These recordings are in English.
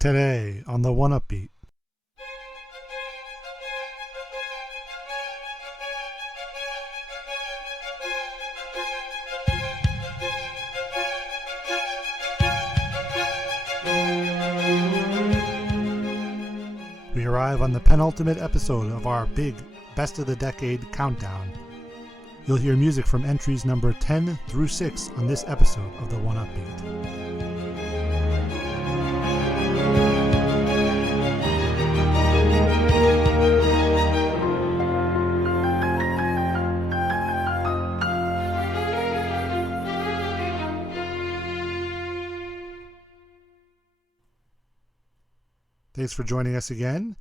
Today on the 1UpBeat. We arrive on the penultimate episode of our big Best of the Decade countdown. You'll hear music from entries number 10 through 6 on this episode of the 1UpBeat. Thanks for joining us again.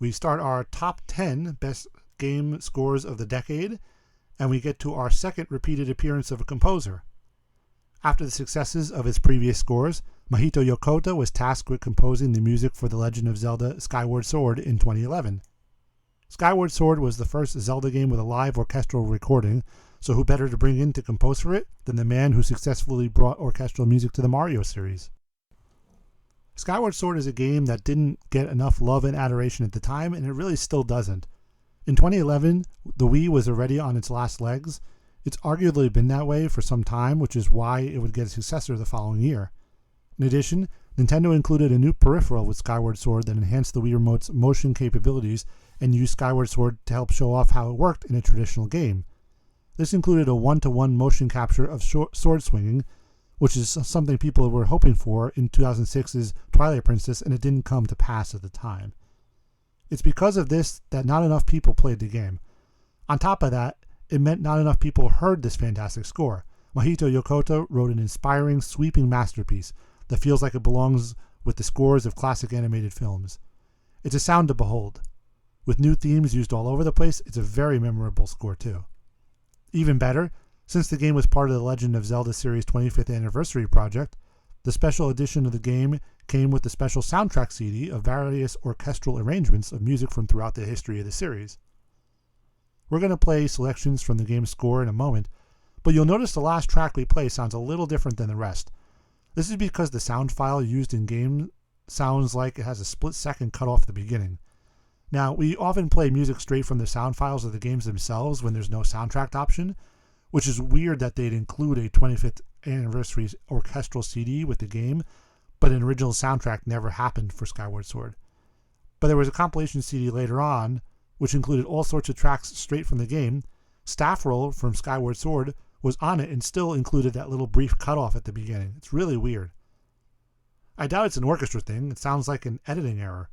We start our top 10 best game scores of the decade, and we get to our second repeated appearance of a composer. After the successes of his previous scores, Mahito Yokota was tasked with composing the music for The Legend of Zelda Skyward Sword in 2011. Skyward Sword was the first Zelda game with a live orchestral recording, so who better to bring in to compose for it than the man who successfully brought orchestral music to the Mario series. Skyward Sword is a game that didn't get enough love and adoration at the time, and it really still doesn't. In 2011, the Wii was already on its last legs. It's arguably been that way for some time, which is why it would get a successor the following year. In addition, Nintendo included a new peripheral with Skyward Sword that enhanced the Wii Remote's motion capabilities and used Skyward Sword to help show off how it worked in a traditional game. This included a one-to-one motion capture of sword swinging, which is something people were hoping for in 2006's Twilight Princess, and it didn't come to pass at the time. It's because of this that not enough people played the game. On top of that, it meant not enough people heard this fantastic score. Mahito Yokota wrote an inspiring, sweeping masterpiece that feels like it belongs with the scores of classic animated films. It's a sound to behold. With new themes used all over the place, it's a very memorable score too. Even better, since the game was part of the Legend of Zelda series' 25th anniversary project, the special edition of the game came with the special soundtrack CD of various orchestral arrangements of music from throughout the history of the series. We're going to play selections from the game's score in a moment, but you'll notice the last track we play sounds a little different than the rest. This is because the sound file used in game sounds like it has a split-second cut off the beginning. Now, we often play music straight from the sound files of the games themselves when there's no soundtrack option, which is weird that they'd include a 25th anniversary orchestral CD with the game, but an original soundtrack never happened for Skyward Sword. But there was a compilation CD later on, which included all sorts of tracks straight from the game. Staff Roll from Skyward Sword was on it and still included that little brief cutoff at the beginning. It's really weird. I doubt it's an orchestra thing. It sounds like an editing error.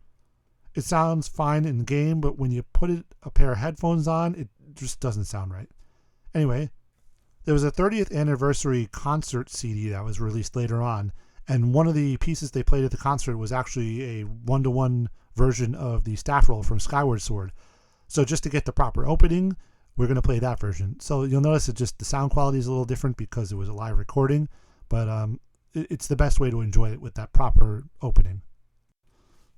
It sounds fine in the game, but when you put a pair of headphones on, it just doesn't sound right. Anyway, there was a 30th anniversary concert CD that was released later on, and one of the pieces they played at the concert was actually a one-to-one version of the staff roll from Skyward Sword. So just to get the proper opening, we're going to play that version. So you'll notice that just the sound quality is a little different because it was a live recording, but it's the best way to enjoy it with that proper opening.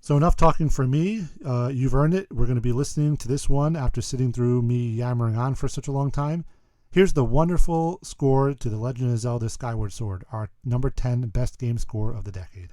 So enough talking for me. You've earned it. We're going to be listening to this one after sitting through me yammering on for such a long time. Here's the wonderful score to The Legend of Zelda Skyward Sword, our number 10 best game score of the decade.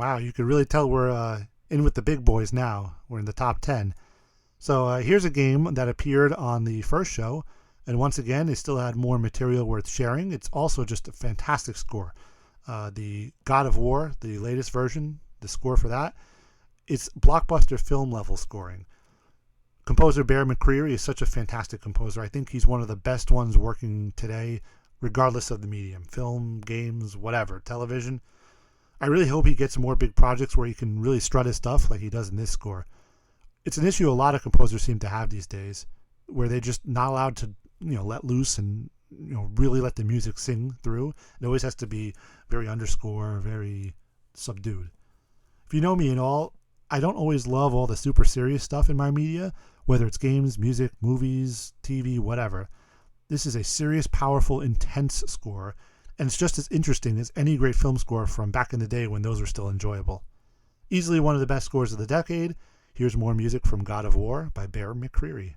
Wow, you can really tell we're in with the big boys now. We're in the top 10. So here's a game that appeared on the first show, and once again, it still had more material worth sharing. It's also just a fantastic score. The God of War, the latest version, the score for that, it's blockbuster film level scoring. Composer Bear McCreary is such a fantastic composer. I think he's one of the best ones working today, regardless of the medium, film, games, whatever, television. I really hope he gets more big projects where he can really strut his stuff like he does in this score. It's an issue a lot of composers seem to have these days, where they're just not allowed to, let loose and, really let the music sing through. It always has to be very underscore, very subdued. If you know me at all, I don't always love all the super serious stuff in my media, whether it's games, music, movies, TV, whatever. This is a serious, powerful, intense score, and it's just as interesting as any great film score from back in the day when those were still enjoyable. Easily one of the best scores of the decade. Here's more music from God of War by Bear McCreary.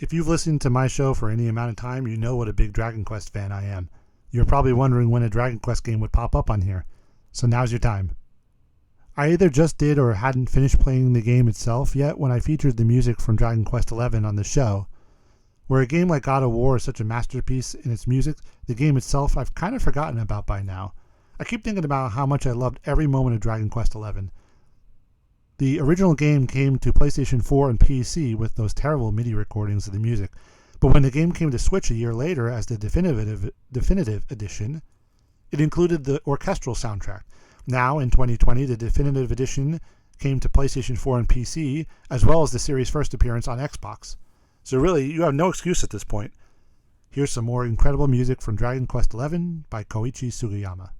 If you've listened to my show for any amount of time, you know what a big Dragon Quest fan I am. You're probably wondering when a Dragon Quest game would pop up on here, so now's your time. I either just did or hadn't finished playing the game itself yet when I featured the music from Dragon Quest XI on the show. Where a game like God of War is such a masterpiece in its music, the game itself I've kind of forgotten about by now. I keep thinking about how much I loved every moment of Dragon Quest XI. The original game came to PlayStation 4 and PC with those terrible MIDI recordings of the music, but when the game came to Switch a year later as the definitive edition, it included the orchestral soundtrack. Now, in 2020, the definitive edition came to PlayStation 4 and PC, as well as the series' first appearance on Xbox. So really, you have no excuse at this point. Here's some more incredible music from Dragon Quest XI by Koichi Sugiyama.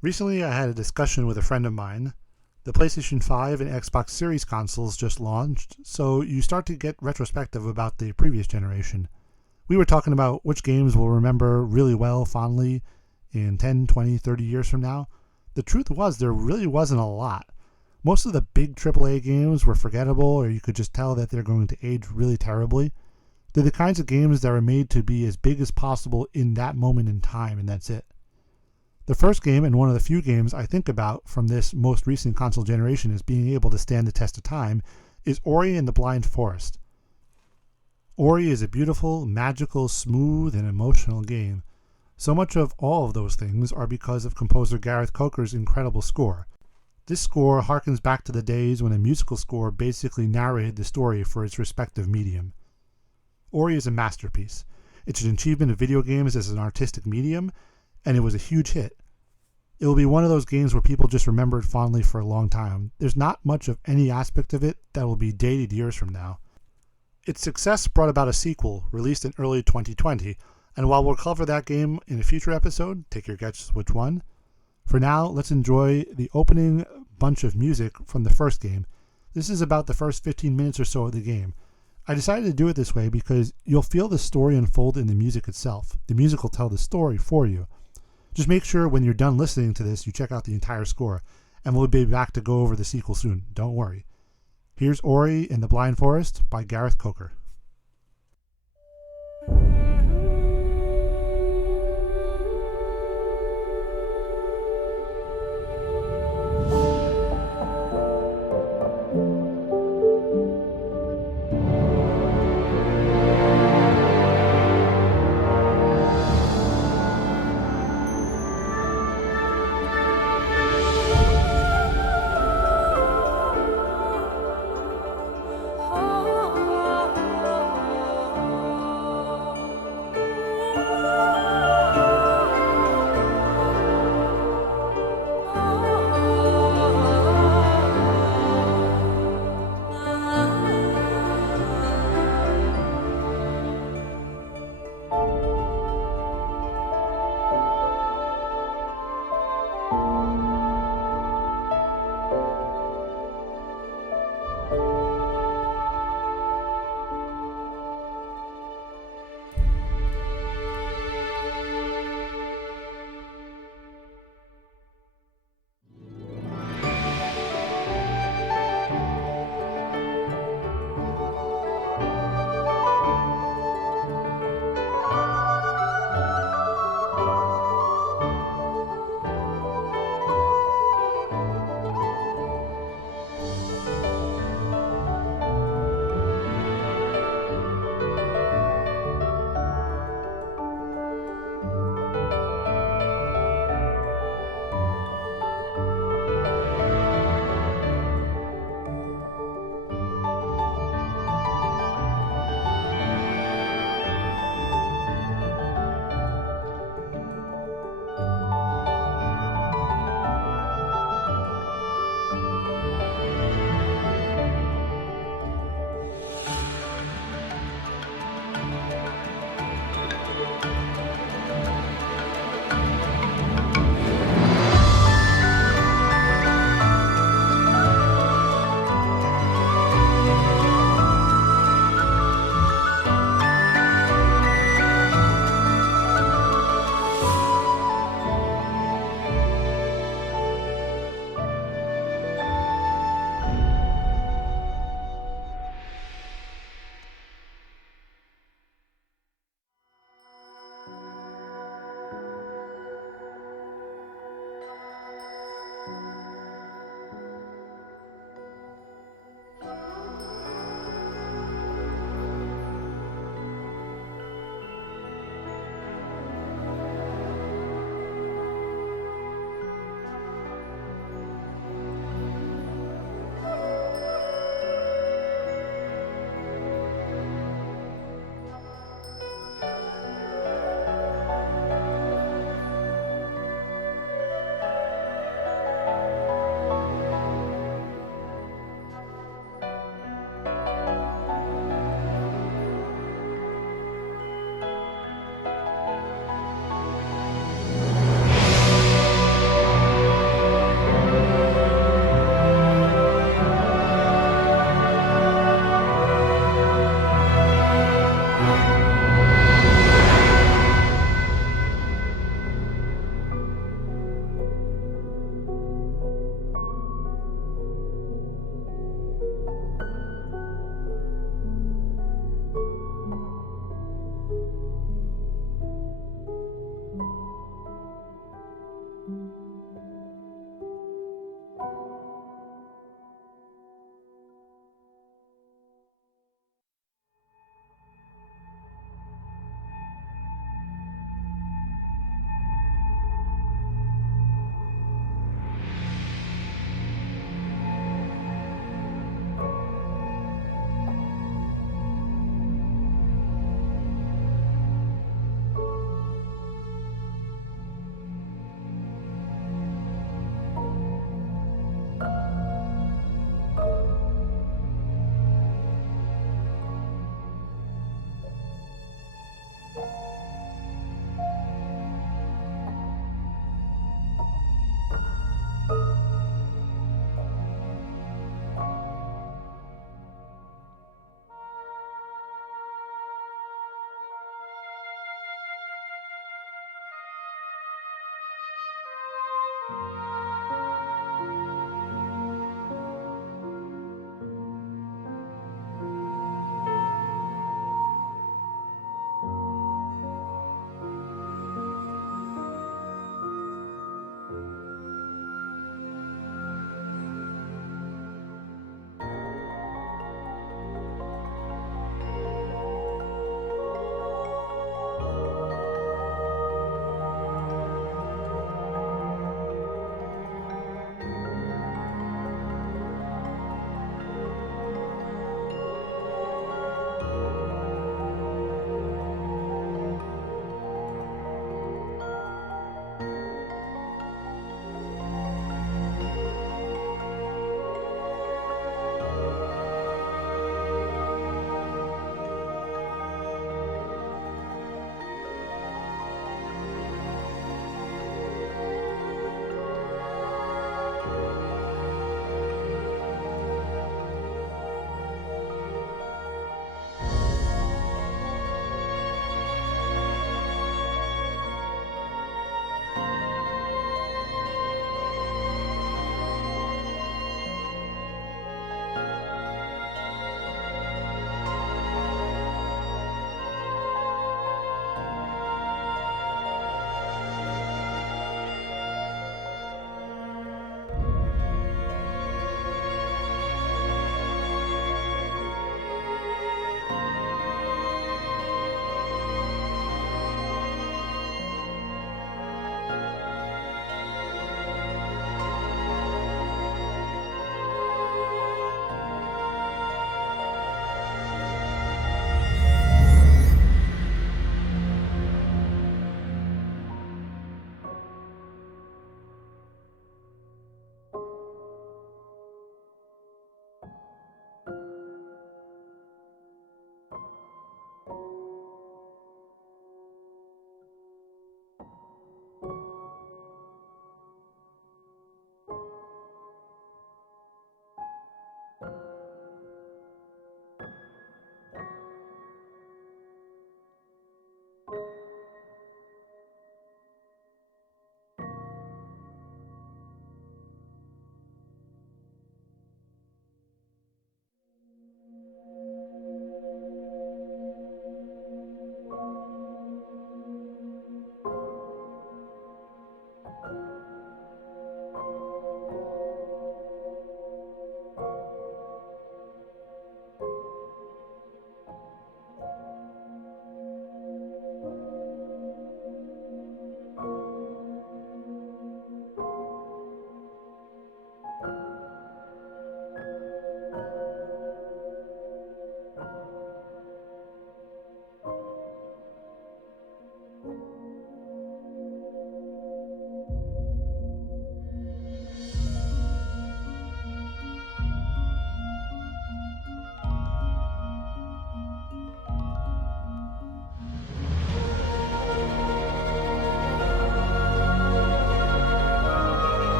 Recently, I had a discussion with a friend of mine. The PlayStation 5 and Xbox Series consoles just launched, so you start to get retrospective about the previous generation. We were talking about which games we'll remember really well, fondly, in 10, 20, 30 years from now. The truth was, there really wasn't a lot. Most of the big AAA games were forgettable, or you could just tell that they're going to age really terribly. They're the kinds of games that are made to be as big as possible in that moment in time, and that's it. The first game, and one of the few games I think about from this most recent console generation as being able to stand the test of time, is Ori and the Blind Forest. Ori is a beautiful, magical, smooth, and emotional game. So much of all of those things are because of composer Gareth Coker's incredible score. This score harkens back to the days when a musical score basically narrated the story for its respective medium. Ori is a masterpiece. It's an achievement of video games as an artistic medium, and it was a huge hit. It will be one of those games where people just remember it fondly for a long time. There's not much of any aspect of it that will be dated years from now. Its success brought about a sequel, released in early 2020, and while we'll cover that game in a future episode, take your guess which one. For now, let's enjoy the opening bunch of music from the first game. This is about the first 15 minutes or so of the game. I decided to do it this way because you'll feel the story unfold in the music itself. The music will tell the story for you. Just make sure when you're done listening to this, you check out the entire score, and we'll be back to go over the sequel soon. Don't worry. Here's Ori and the Blind Forest by Gareth Coker.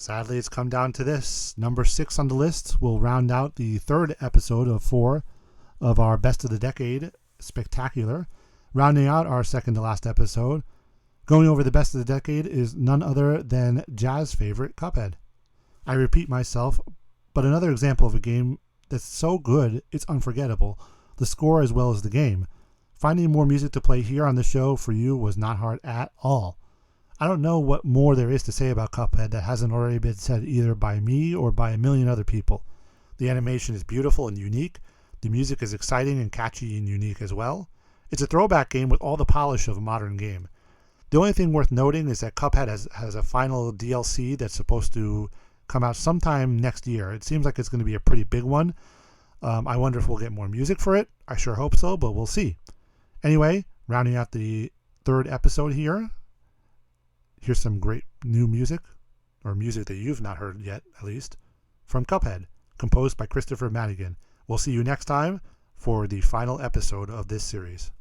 Sadly, it's come down to this. Number 6 on the list will round out the third episode of 4 of our Best of the Decade Spectacular. Rounding out our second to last episode, going over the Best of the Decade, is none other than Jazz favorite Cuphead. I repeat myself, but another example of a game that's so good it's unforgettable, the score as well as the game. Finding more music to play here on the show for you was not hard at all. I don't know what more there is to say about Cuphead that hasn't already been said either by me or by a million other people. The animation is beautiful and unique. The music is exciting and catchy and unique as well. It's a throwback game with all the polish of a modern game. The only thing worth noting is that Cuphead has a final DLC that's supposed to come out sometime next year. It seems like it's going to be a pretty big one. I wonder if we'll get more music for it. I sure hope so, but we'll see. Anyway, rounding out the third episode here, here's some great new music, or music that you've not heard yet, at least, from Cuphead, composed by Christopher Madigan. We'll see you next time for the final episode of this series.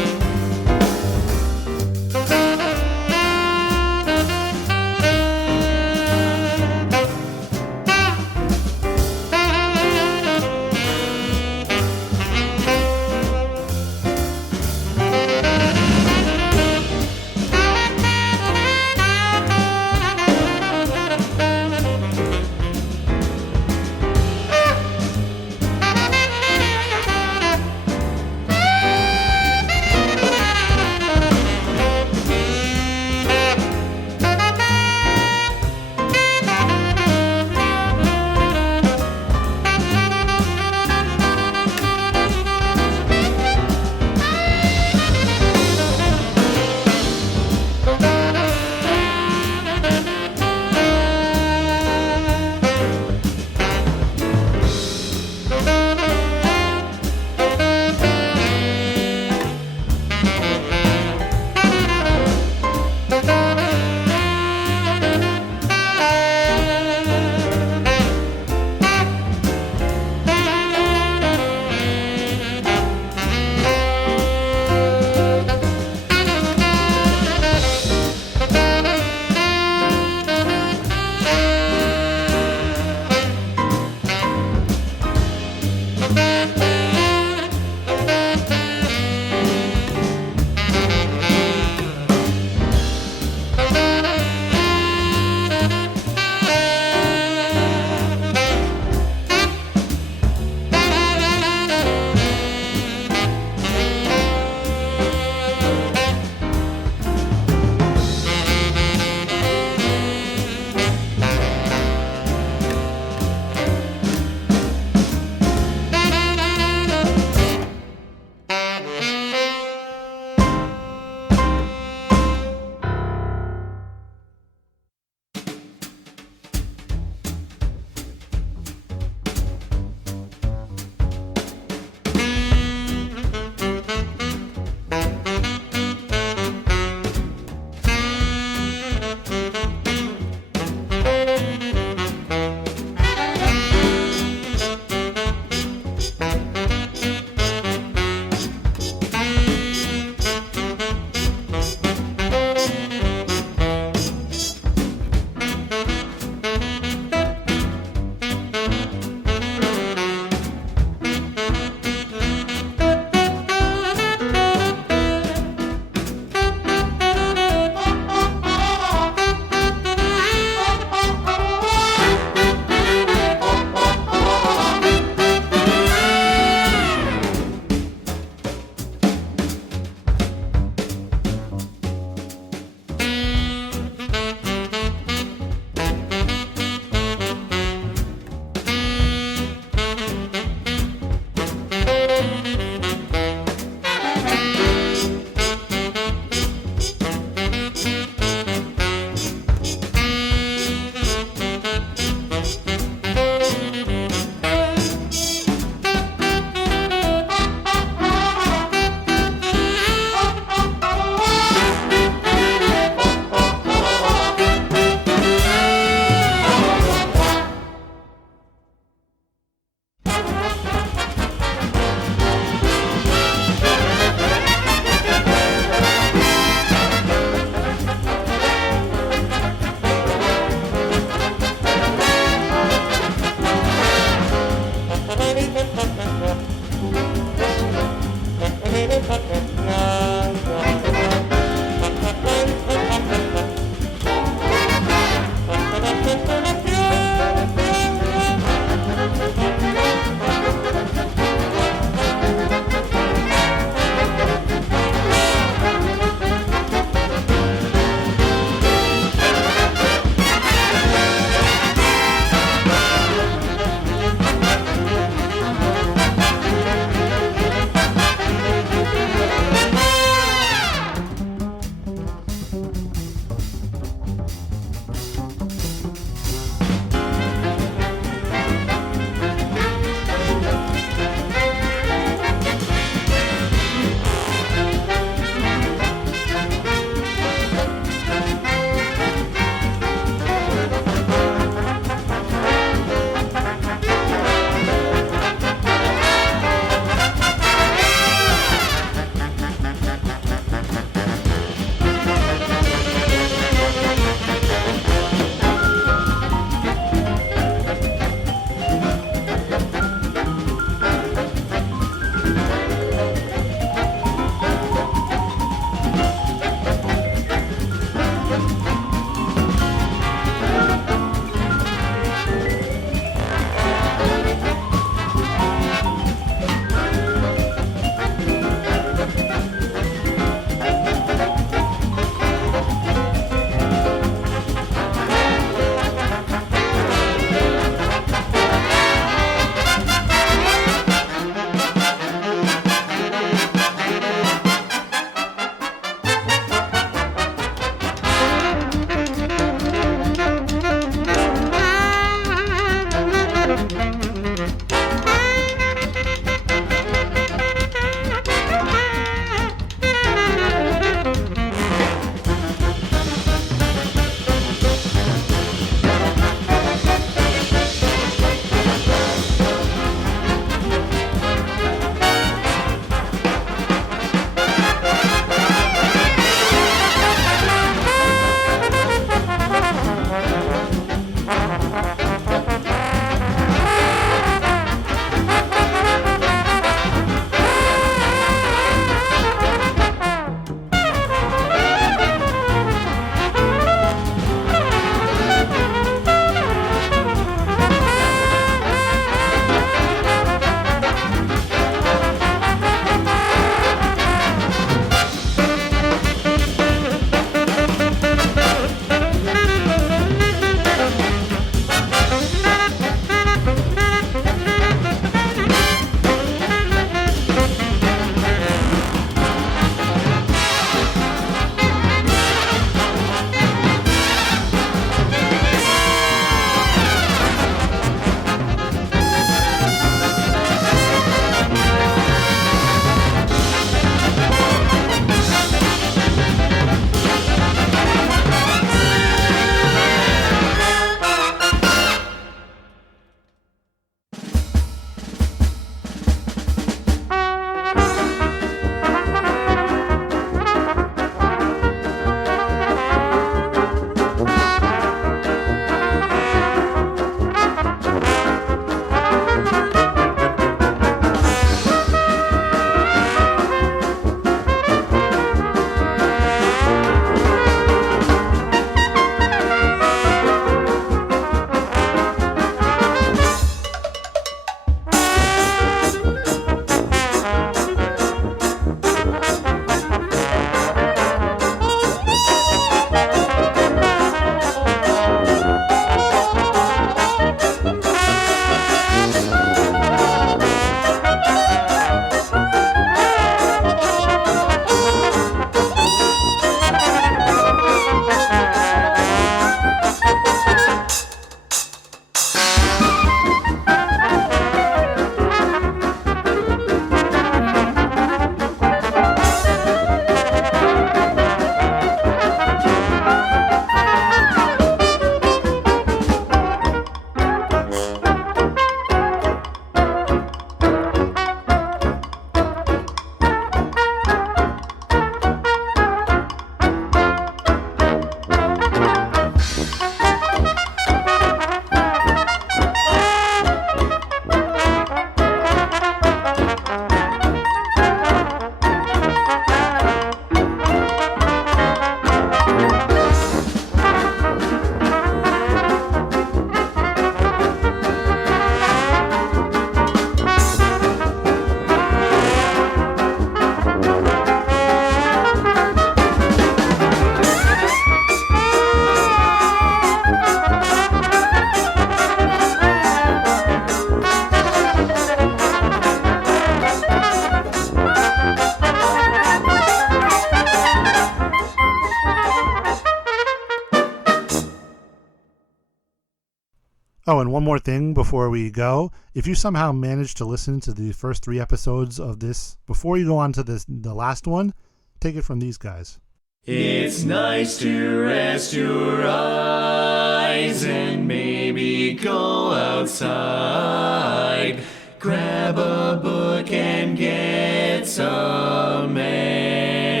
Oh, and one more thing before we go. If you somehow managed to listen to the first 3 episodes of this before you go on to the last one, take it from these guys. It's nice to rest your eyes and maybe go outside. Grab a book and get some air.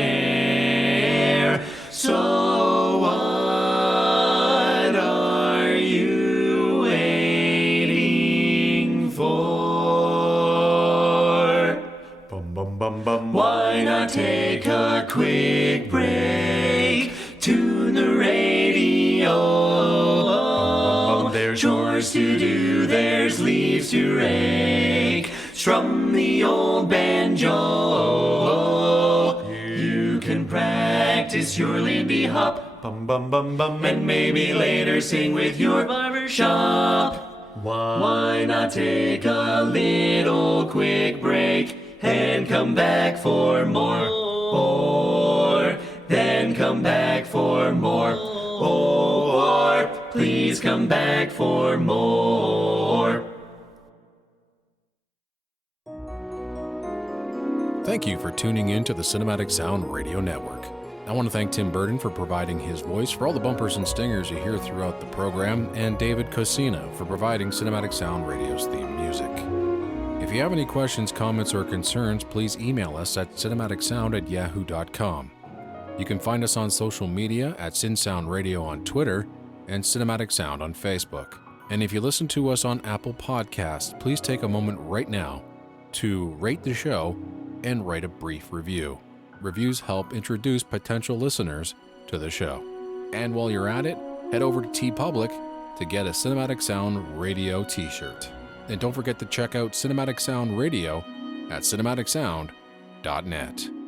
So what are you waiting for? Bum, bum, bum, bum. Why not take a quick break? Tune the radio. There's chores to do, there's leaves to rake. Strum the old banjo. You can practice your Lindy Hop. Bum, bum, bum, bum. And maybe later sing with your barbershop. Why not take a little quick break and come back for more? Then come back for more. Or please come back for more. Thank you for tuning in to the Cinematic Sound Radio Network. I want to thank Tim Burton for providing his voice for all the bumpers and stingers you hear throughout the program, and David Coscina for providing Cinematic Sound Radio's theme music. If you have any questions, comments, or concerns, please email us at cinematicsound@yahoo.com. You can find us on social media at CinSound Radio on Twitter and Cinematic Sound on Facebook. And if you listen to us on Apple Podcasts, please take a moment right now to rate the show and write a brief review. Reviews help introduce potential listeners to the show. And while you're at it, head over to TeePublic to get a Cinematic Sound Radio t-shirt. And don't forget to check out Cinematic Sound Radio at cinematicsound.net.